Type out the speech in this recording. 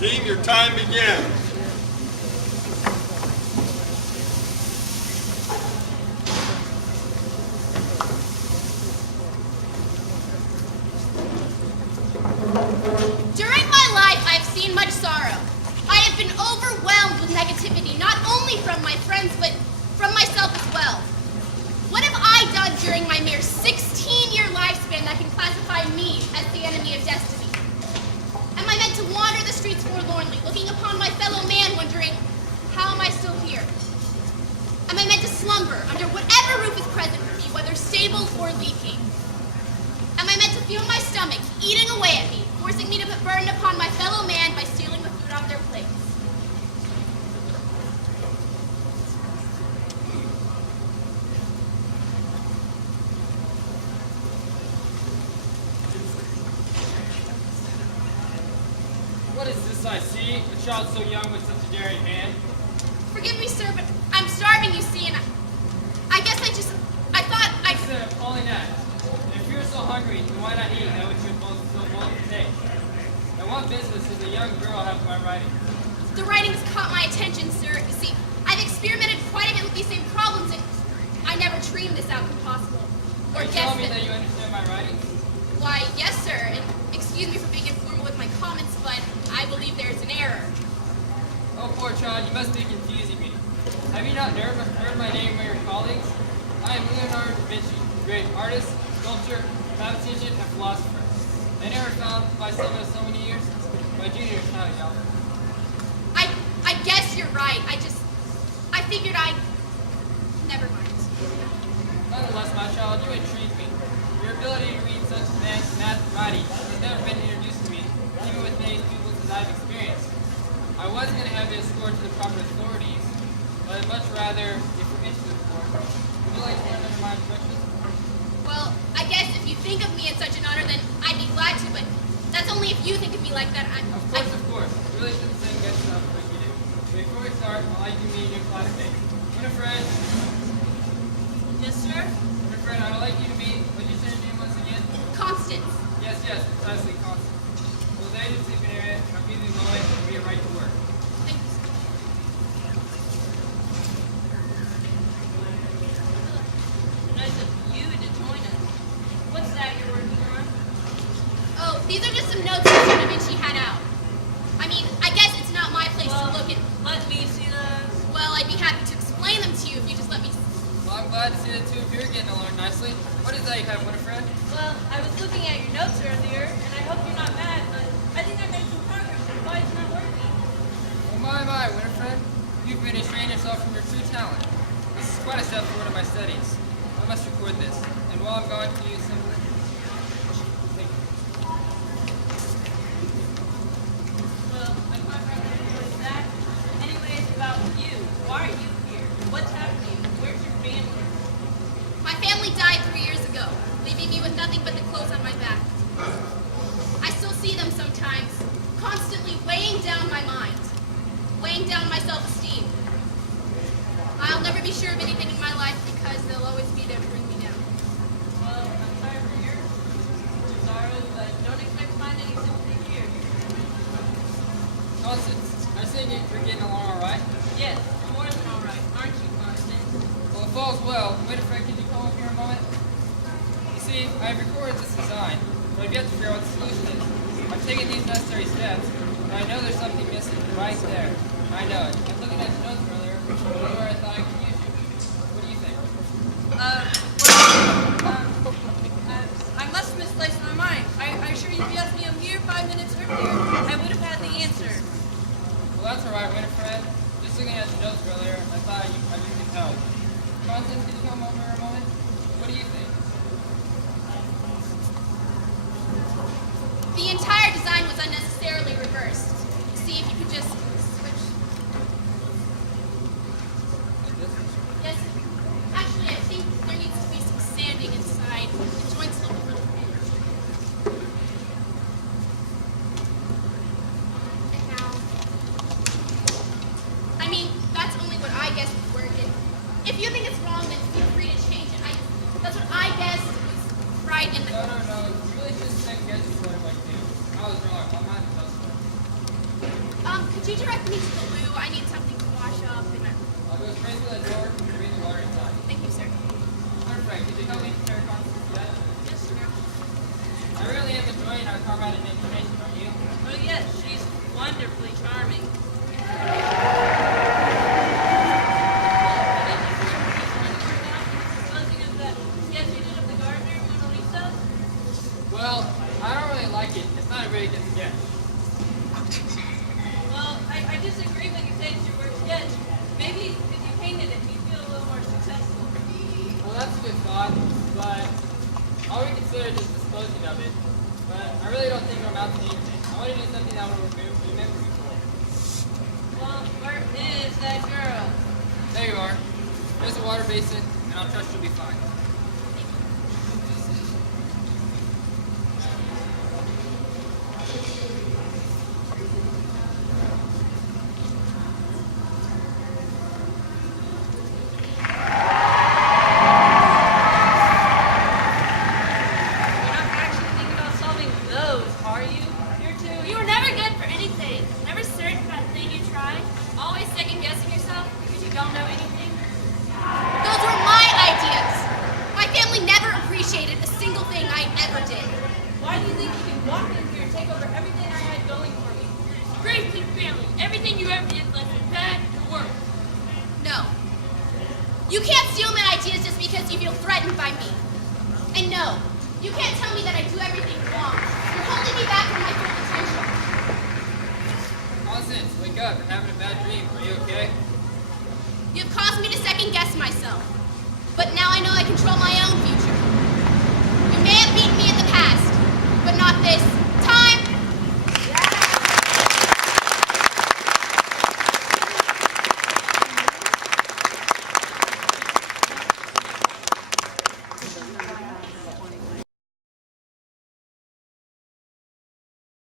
Team, your time begins. During my life, I've seen much sorrow. I have been overwhelmed with negativity, not only from my friends, but from myself as well. What have I done during my mere 16-year lifespan that can classify me as the enemy of destiny? Am I meant to wander the streets forlornly, looking upon my fellow man, wondering, how am I still here? Am I meant to slumber under whatever roof is present for me, whether stable or leaking? Am I meant to feel my stomach eating away at me, forcing me to put burden upon my fellow man by stealing the food off their plates? What is this I see? A child so young with such a daring hand? Forgive me, sir, but I'm starving, you see, and I guess I thought I... It's an appalling act. If you're so hungry, then why not eat that which you're both so willing to take? And what business does a young girl have with my writing? The writings caught my attention, sir. You see, I've experimented quite a bit with these same problems, and I never dreamed this outcome possible. Are you telling me that you understand my writings? Why, yes, sir, and excuse me for being informal with my comments, but I believe there's an error. Oh, poor child, you must be confusing me. Have you not never heard my name by your colleagues? I am Leonardo da Vinci, great artist, sculptor, mathematician, and philosopher. I never found by someone so many years. My junior is not young. I guess you're right. I figured never mind. Nonetheless, my child, you intrigue me. Your ability to read such advanced math writing has never been introduced to me, even with many pupils that I've experienced. I was going to have you escorted to the proper authorities, but I'd much rather if you're interested, of course. Would you like to learn under my instructions? Well, I guess if you think of me in such an honor, then I'd be glad to, but that's only if you think of me like that. Of course. You really shouldn't say good stuff like you do. Before we start, I'd like you to meet your classmate. Winifred. Yes, sir? Winifred, I would like you to meet, what did you say your name was again? Constance. Yes, precisely, Constance. Well, there you sleeping area. I'll give you a moment and be right to work. Thank you, sir. Nice of you to join us. What's that you're working on? Oh, these are just some notes Mr. Da Vinci had out. I mean, I guess it's not my place to look at... Let me see those. Well, I'd be happy to explain them to you if you just let me... Well, I'm glad to see the two of you are getting along nicely. What is that you have, Winifred? Well, I was looking at your notes earlier, and I hope you're not mad, but I think I made some progress, and why it's not working. Oh my, Winifred. You've been restraining yourself from your true talent. This is quite a step forward in my studies. I must record this. And while I'm going to use simply... Thank you. Well, I can't remember that. Anyway, it's about you. Why are you here? What's happening? Where's your family? My family died 3 years ago, leaving me with nothing but the clothes on my back. I still see them sometimes, constantly weighing down my mind, weighing down my self-esteem. I'll never be sure of anything in my life because they'll always be there to bring me down. Well, I'm sorry for your sorrows, but don't expect to find any sympathy here. Constance, I see you're getting along all right. Yes, you're more than all right, aren't you, Constance? Well, if all's well, Winifred, could you come up here a moment? You see, I've recorded this design, but I've yet to figure out what the solution is. I've taken these necessary steps, but I know there's something missing right there. I know it. I'm looking at your notes earlier, where I thought I could use you. What do you think? I must have misplaced my mind. I assure you, if you asked me a mere 5 minutes earlier, I would have had the answer. Well, that's all right, Winifred. Just looking at your notes earlier, I thought you could help. Constance, could you come over a moment? What do you think? The entire design was unnecessarily reversed. See if you could just switch. Like this? Yes, actually, I think there needs to be some sanding inside. The joints look a little weird. And now, I mean, that's only what I guess would work. And if you think it's wrong, then feel free to change it. That's what I guessed was right in the... No. You really just second guess what I do. I was wrong. I'm not just Could you direct me to the loo? I need something to wash up and... I'll go straight to the door and bring the water inside. Thank you, sir. Perfect. Did you help me prepare conference today? Yes, sir. I really am enjoying our comrade and information, aren't you? Oh yes, she's wonderfully charming. Well, I don't really like it. It's not a very good sketch. Well, I disagree when you say it's your worst sketch. Maybe if you painted it, you'd feel a little more successful. Well, that's a good thought, but I'll reconsider just disposing of it. But I really don't think I'm out to anything. I want to do something that will remember me for. Well, where is that girl? There you are. There's a water basin, and I'll trust you'll be fine. You're not actually thinking about solving those, are you? You're too... You were never good for anything. Never certain about a thing you try. Always second guessing yourself because you don't know anything. Those were my ideas. My family never appreciated a single thing I ever did. Why do you think you can walk in here and take over everything I had going for me? Great to the family. Everything you ever did, whether bad or worse. No. You can't steal my ideas just because you feel threatened by me. And no, you can't tell me that I do everything wrong. You're holding me back from my full potential. Constance, wake up. You're having a bad dream. Are you okay? You've caused me to second guess myself. But now I know I control my own future. You may have beaten me in the past,